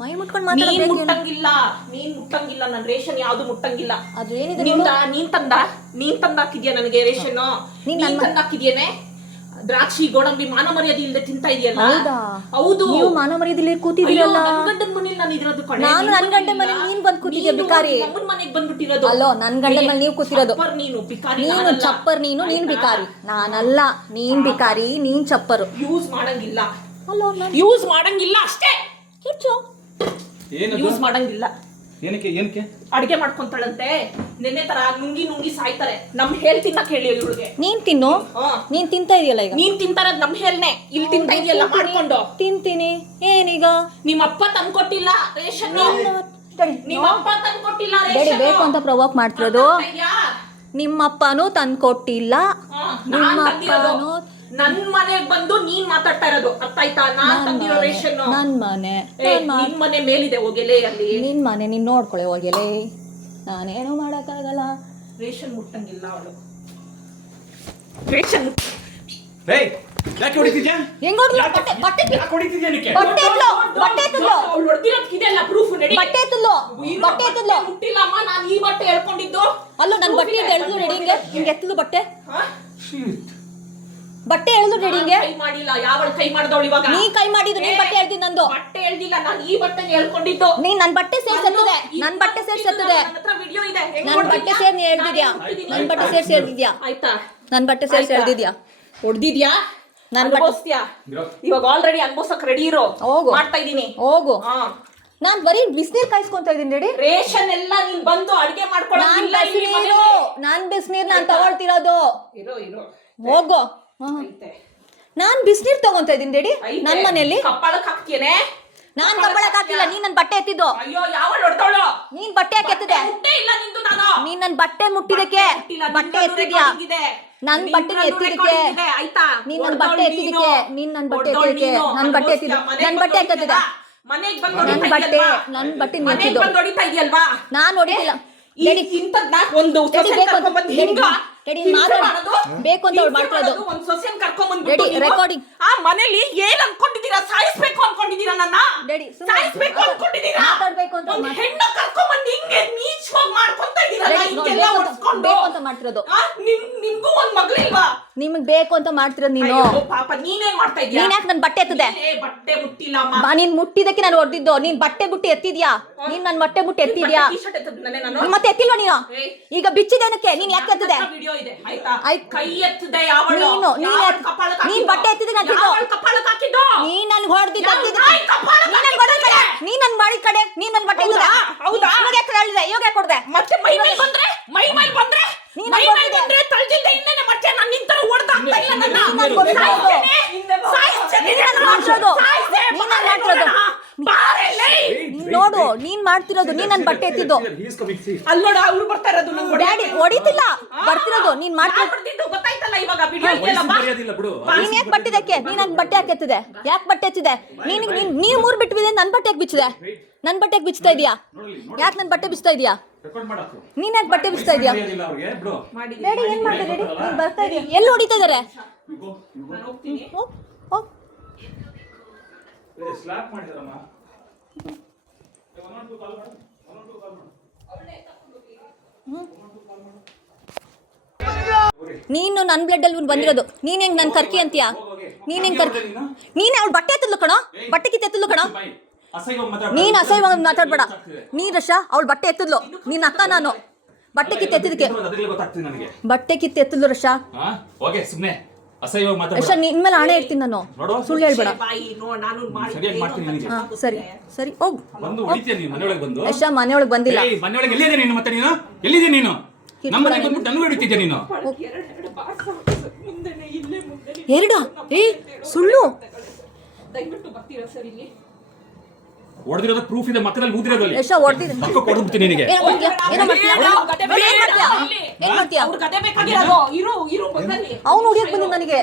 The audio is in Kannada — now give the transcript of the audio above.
ಮೈ ಮುಟ್ಕೊಂಡು ನೀನ್ ಮುಟ್ಟಂಗಿಲ್ಲ ನನ್ ರೇಷನ್ ಯಾವ್ದು ಮುಟ್ಟಂಗಿಲ್ಲ. ಅದೇನಿದೆ ನೀನ್ ತಂದಾಕಿದ್ಯಾ ನನಗೆ ರೇಷನ್? ನೀನ್ ತಂದಾಕಿದ್ಯೇನೆ? ದ್ರಾಕ್ಷಿ ಗೋಡಂಬಿ ಮಾನ ಮರ್ಯಾದೆ ಇಲ್ಲದೆ ತಿಂತಾ ಇದೆಯಲ್ಲ. ಹೌದು, ನೀವು ಮಾನ ಮರ್ಯಾದೆ ಕೂತಿದ್ದೀರಲ್ಲ. ನನ್ ಗಂಡನ ಮನೇಲಿ ನಾನು ಇರೋದು ಕಣೆ. ನಾನು ನನ್ ಗಂಡನ ಮನೇಲಿ ನೀನ್ ಬಂದ್ ಕೂತಿದ್ಯಾ ಬಿಕಾರಿ. ನಮ್ಮನ್ ಮನೆಗೆ ಬಂದ್ಬಿಟ್ಟಿರೋದು. ಅಲ್ಲೋ ನನ್ ಗಂಡನ ಮನೇಲಿ ನೀವು ಕೂತಿರೋದು. ನೀನು ಬಿಕಾರಿ, ನೀನು ಚಪ್ಪರ್, ನೀನ್ ಬಿಕಾರಿ. ನಾನಲ್ಲ, ನೀನ್ ಬಿಕಾರಿ, ನೀನ್ ಚಪ್ಪರು. ಯೂಸ್ ಮಾಡಂಗಿಲ್ಲ. ಅಲ್ಲೋ ಯೂಸ್ ಮಾಡಂಗಿಲ್ಲ ಅಷ್ಟೇ. ಕಿಚ್ಚು ಯೂಸ್ ಮಾಡಂಗಿಲ್ಲ. ಏನಕ್ಕೆ ಅಡಿಗೆ ಮಾಡ್ಕೊಂತಾಳಂತೆ. ನೆನ್ನೆ ತರ ನುಂಗಿ ಸಾಯ್ತಾರೆ. ನಮ್ ಹೇಳ್ ತಿನ್ನಕ್ ಹೇಳಿ ಇವಳಿಗೆ. ನೀನ್ ತಿನ್ನು. ನೀನ್ ತಿಂತಾ ಇದೆಯಲ್ಲ ಈಗ. ನೀನ್ ತಿಂತಾರದ್ ನಮ್ ಹೇಳ್ನೆ. ಇಲ್ಲಿ ತಿಂತಾ ಇದೆಯಲ್ಲ ಮಾಡ್ಕೊಂಡು. ತಿಂತೀನಿ. ಏನೀಗ? ನಿಮ್ಮಪ್ಪ ತಂದ್ಕೊಟ್ಟಿಲ್ಲ ರೇಷನ್. ನಿಮ್ಮಪ್ಪ ತಂದ್ಕೊಟ್ಟಿಲ್ಲ ಬೇಕು ರೇಷನ್ ಅಂತ ಪ್ರವೋಕ್ ಮಾಡ್ತಿರೋದು. ನಿಮ್ಮಪ್ಪನೂ ತಂದ್ಕೊಟ್ಟಿಲ್ಲ. ನಿಮ್ಮಪ್ಪನೂ ನನ್ ಮನೆಗ್ ಬಂದು ನೀನ್ ಮಾತಾಡ್ತಾ ಇರೋದು ಅರ್ಥ ಆಯ್ತಾ? ನಾನ್ ತಂದಿರೋ ರೇಷನ್ ನನ್ ಮನೆ. ನಿನ್ ಮನೆ ಮೇಲಿದೆ ಹೋಗೆಲೆ ಅಲ್ಲಿ. ನಿನ್ ಮನೆ ನೀನ್ ನೋಡ್ಕೊಳ್ಳೆ ಹೋಗೆಲೆ. ನಾನೇನು ಮಾಡಕ್ಕಾಗಲ್ಲ. ರೇಷನ್ ಮುಟ್ಟಂಗಿಲ್ಲ ಅವಳು. ರೇಷನ್ ಯಾಕೆ ಹೊಡಿತಿದ್ಯಾ? ಹೆಂಗ್ ಹೊಡ್ದ್ಲು? ಬಟ್ಟೆ ಯಾಕೆ ಹೊಡಿತಿದ್ಯಾ ನಿನಗೆ? ಬಟ್ಟೆ ಎತ್ತಲು. ಅವಳು ಹೊಡ್ದಿರೋದಕ್ಕೆ ಇದೆಲ್ಲ ಪ್ರೂಫ್ ನಡಿ. ಬಟ್ಟೆ ಎತ್ತಲು. ಮುಟ್ಟಿಲ್ಲ ಅಮ್ಮ, ನಾನು ಈ ಬಟ್ಟೆ ಎಳ್ಕೊಂಡಿದ್ದು. ಅಲ್ಲೋ ನನ್ ಬಟ್ಟೆ ಎಳ್ದು ರೆಡಿ. ಹಿಂಗೆ ಎತ್ತಲು ಬಟ್ಟೆ. ಬಟ್ಟೆ ಎಳ್ದು ರೆಡಿ. ಕೈ ಮಾಡಿಲ್ಲ. ಯಾವಳು ಕೈ ಮಾಡ್ದವಳು ಇವಾಗ? ನೀ ಕೈ ಮಾಡಿದ್ದು. ನೀನ್ ಬಟ್ಟೆ ಎಳ್ದಿ ನಂದು. ಬಟ್ಟೆ ಎಳ್ದಿಲ್ಲ, ನಾನು ಈ ಬಟ್ಟೆ ಎಳ್ಕೊಂಡಿದ್ದು. ನೀನ್ ನನ್ ಬಟ್ಟೆ ಸೇರ್ಸತ್ತದೆ. ನನ್ ಬಟ್ಟೆ ಸೇರ್ಸತ್ತದೆ. ವಿಡಿಯೋ ಇದೆ. ನನ್ ಬಟ್ಟೆ ಸೇರ್ ನೀ ಎಳ್ದಿದ್ಯಾ? ನನ್ ಬಟ್ಟೆ ಸೇರ್ಸಿ ಎಳ್ದಿದ್ಯಾ? ಆಯ್ತಾ? ನನ್ ಬಟ್ಟೆ ಸೇರ್ಸಿ ಎಳ್ದಿದ್ಯಾ? ಹೊಡ್ದಿದ್ಯಾ? ನನ್ ಅನ್ಭವಿಸ್ತೀಯಾ? ಇವಾಗ ಆಲ್ರೆಡಿ ಅನ್ಭವಿಸಕ್ ರೆಡಿ ಇರೋ. ಮಾಡ್ತಾ ಇದೀನಿ. ಹೋಗು. ನಾನ್ ಬರೀ ಬಿಸಿನೀರ್ ಕಾಯಿಸ್ಕೊಂತ ಇದೀನಿ ರೆಡಿ. ರೇಷನ್ ಎಲ್ಲ ನೀನ್ ಬಂದು ಅಡಿಗೆ ಮಾಡ್ಕೊಳ್ಳೋದಿಲ್ಲ. ನಾನ್ ಬಿಸಿನೀರ್ ನಾನ್ ತಗೊಳ್ತಿರೋದು. ಇರೋ ಹೋಗು. ನಾನ್ ಬಿಸಿನೀರ್ ತಗೊಂತ ಇದೀನಿ ರೆಡಿ. ನನ್ ಮನೆಯಲ್ಲಿ ಕಪ್ಪಳಕ್ ಹಾಕ್ತೇನೆ. ನಾನ್ ಕಪ್ಪಳಕ್ ಹಾಕಿಲ್ಲ. ನೀನ್ ನನ್ ಬಟ್ಟೆ ಎತ್ತಿದ್ದು. ಅಯ್ಯೋ ಯಾವಳು ಹೊಡ್ತಾಳು? ನೀನ್ ಬಟ್ಟೆ ಯಾಕೆ ಎತ್ತಿದೆ? ನೀನ್ ನನ್ ಬಟ್ಟೆ ಮುಟ್ಟಿದಕ್ಕೆ ಬಟ್ಟೆ ಎತ್ತಿದ್ಯಾ? ನನ್ ಬಟ್ಟೆ ಎತ್ತಿದಕ್ಕೆ. ನೀನ್ ನನ್ ಬಟ್ಟೆ ಎತ್ತಿದಕ್ಕೆ. ನನ್ ಬಟ್ಟೆ ಎತ್ತಿದ್ದೆ. ನನ್ ಬಟ್ಟೆ ಎತ್ತಿದೆ. ಮನೆಗೆ ಬಂದು ನನ್ ಬಟ್ಟೆ ನಿಂತಿದ್ದು. ಹೊಡಿತಾ ಇದೆಯಲ್ವಾ? ನಾನ್ ಹೊಡಿತಿಲ್ಲ. ಒಂದು ಬೇಕು ಅಂತ ಅವ್ರು ಮಾಡ್ಕೊಳ್ಳೋದು. ಒಂದ್ ಸೊಸೆನ್ ಕರ್ಕೊಂಡ್ಬಂದ್ಬಿಟ್ಟು ರೆಕಾರ್ಡಿಂಗ್ ಆ ಮನೇಲಿ ಏನ್ ಅನ್ಕೊಂಡಿದೀರಾ? ಸಾಯಿಸ್ಬೇಕು ಅನ್ಕೊಂಡಿದೀರಾ? ನನ್ನ ಸಾಯಿಸ್ಬೇಕು ಅನ್ಕೊಂಡಿದೀರಾ? ಮಾತಾಡ್ಬೇಕು ಅಂತ ಒಂದ್ ಹೆಣ್ಣು ಕರ್ಕೊಂಡ್ಬಂದು ಹಿಂಗೆ ನೀಚವಾಗಿ ಮಾಡ್ಕೊಂತ ಇದೀರಲ್ಲ. ಹಿಂಗೆಲ್ಲ ಹೊಡ್ಸ್ಕೊಂಡು ಬೇಕು ಅಂತ ಮಾಡ್ತಿರೋದು. ನಿಮ್ಗೂ ಒಂದ್ ಮಗಳಿಲ್ವಾ? ನಿಮಗ್ ಬೇಕು ಅಂತ ಮಾಡ್ತಿರೋದು ನೀನು. ಪಾಪ ನೀನೇನ್ ಮಾಡ್ತಾ ಇದೀಯ? ನೀನ್ ಯಾಕೆ ನನ್ ಬಟ್ಟೆ ಎತ್ತಿದೆ? ಬಟ್ಟೆ ಮುಟ್ಟಿಲ್ಲ. ನೀನ್ ಮುಟ್ಟಿದಕ್ಕೆ ನಾನು ಹೊಡೆದಿದ್ದು. ನೀನ್ ಬಟ್ಟೆ ಬುಟ್ಟಿ ಎತ್ತಿದ್ಯಾ? ನೀನ್ ನನ್ ಬಟ್ಟೆ ಬುಟ್ಟಿ ಎತ್ತಿದ್ಯಾ? ಮತ್ತೆ ಎತ್ತಿಲ್ವಾ ನೀನು? ಈಗ ಬಿಚ್ಚಿದೇನಕ್ಕೆ? ನೀನ್ ಯಾಕೆ ಎತ್ತಿದೆ? ಕೈ ಎತ್ತದೆ ಯಾವಳು? ನೀನ್ ಬಟ್ಟೆ ಎತ್ತಿದೆ. ನೀನ್ ನನ್ ಹೊಡೆದಿದ್ದ. ನೀನ್ ನನ್ ಮಾಡಿ ಕಡೆ. ನೀನ್ ನನ್ ಬಟ್ಟೆ ಎತ್ತಿದೆ. ಹೌದಾ? ಇವಾಗ ಯಾಕೆ ಕೊಡ್ದೆ? ಮತ್ತೆ ಮೈ ಮೇಲೆ ಬಂದ್ರೆ ತಳ್ಜಿಲ್ದೆ ಇನ್ನೇನೆ ಮತ್ತೆ ನಾನು ನಿಂತರ ಓಡ್ತಾ ಆಗ್ತಾ ಇಲ್ಲ. ನೋಡು ನೀನ್ ಮಾಡ್ತಿರೋದು. ನೀನ್ ನನ್ ಬಟ್ಟೆ ಎತ್ತಿದ್ದು. ಅಲ್ಲೋಡ ಅವ್ರು ಬರ್ತಾ ಇರೋದು. ಡ್ಯಾಡಿ ಹೊಡಿತಿಲ್ಲ. ಬರ್ತಿರೋದು ನೀನ್ ಮಾಡ್ತಿರೋದು. ಗೊತ್ತಾಯ್ತಲ್ಲ ಇವಾಗ ವಿಡಿಯೋ ನೀನ್ ಯಾಕೆ ಬಟ್ಟಿದಕ್ಕೆ? ನೀನ್ ನನ್ ಬಟ್ಟೆ ಯಾಕೆ ಎತ್ತಿದೆ? ಯಾಕೆ ಬಟ್ಟೆ ಎತ್ತಿದೆ? ನೀವ್ ಮೂರ್ ಬಿಟ್ಟು ಬಿದ್ದೆ. ನನ್ ಬಟ್ಟೆ ಯಾಕೆ ಬಿಚ್ಚಿದೆ? ನನ್ ಬಟ್ಟೆ ಯಾಕೆ ಬಿಚ್ತಾ ಇದೀಯಾ? ಯಾಕೆ ನನ್ ಬಟ್ಟೆ ಬಿಚ್ತಾ ಇದೀಯಾ? ನೀನ್ ಯಾಕೆ ಬಟ್ಟೆ ಬಿಚ್ತಾ ಇದೀಯಾ? ಡ್ಯಾಡಿ ಏನ್ ಮಾಡ್ತಾ ಡ್ಯಾಡಿ? ನೀನ್ ಬರ್ತಾ ಇದೀಯ. ಎಲ್ಲಿ ಹೊಡಿತಾ ಇದಾರೆ? ನೀನು ನನ್ ಬ್ಲಡ್ ಅಲ್ಲಿ ಬಂದಿರೋದು. ನೀನ್ ಹೆಂಗ್ ನನ್ ಕರ್ಕಿ ಅಂತೀಯಾ? ನೀನ್ ಹೆಂಗ್ ಕರ್ಕಿ? ನೀನ್ ಅವ್ಳ ಬಟ್ಟೆ ಎತ್ತಲು ಕಣೋ. ಬಟ್ಟೆ ಕಿತ್ತು ಎತ್ತಲು ಕಣೋ. ನೀನ್ ಅಸಹ್ಯವಾಗಿ ಮಾತಾಡ್ಬೇಡ. ನೀನ್ ರಶ ಅವಳು ಬಟ್ಟೆ ಎತ್ತಿದ್ಲು. ನೀನ್ ಅಕ್ಕ ನಾನು. ಬಟ್ಟೆ ಕಿತ್ತು ಎತ್ತಿದಕ್ಕೆ. ಬಟ್ಟೆ ಕಿತ್ತು ಎತ್ತಿದ್ಲು ರಶ. ರಶ ನಿನ್ ಮೇಲೆ ಹಣೆ ಇಡ್ತೀನಿ ನಾನು. ಸುಳ್ಳು ಹೇಳ್ಬೇಡ. ಸರಿ ಸರಿ ಹೋಗು. ರಶ ಮನೆಯೊಳಗೆ ಬಂದಿಲ್ಲ. ಎರಡ ಸುಳ್ಳು. ದಯವಿಟ್ಟು ಬರ್ತೀರಾ ಸರ್ ಇಲ್ಲಿ? ಹೊಡೆದಿರೋದು ಪ್ರೂಫ್ ಇದೆ. ಮಕ್ಕದಲ್ಲಿ ಊದಿರೋದಲ್ಲಿ ಎಷ್ಟು ಹೊಡೆದಿದೆ? ಮಕ್ಕ ಕೊಡ್ಬಿಡ್ತೀನಿ ನಿನಗೆ. ಏನು ಮಾಡ್ತೀಯಾ? ಅವ್ರ ಗದೆ ಬೇಕಾಗಿರೋದು. ಇರು ಬಂದಲ್ಲಿ ಅವನು ಹೊಡಿಯಕ್ಕೆ ಬಂದಿದ್ದು ನನಗೆ.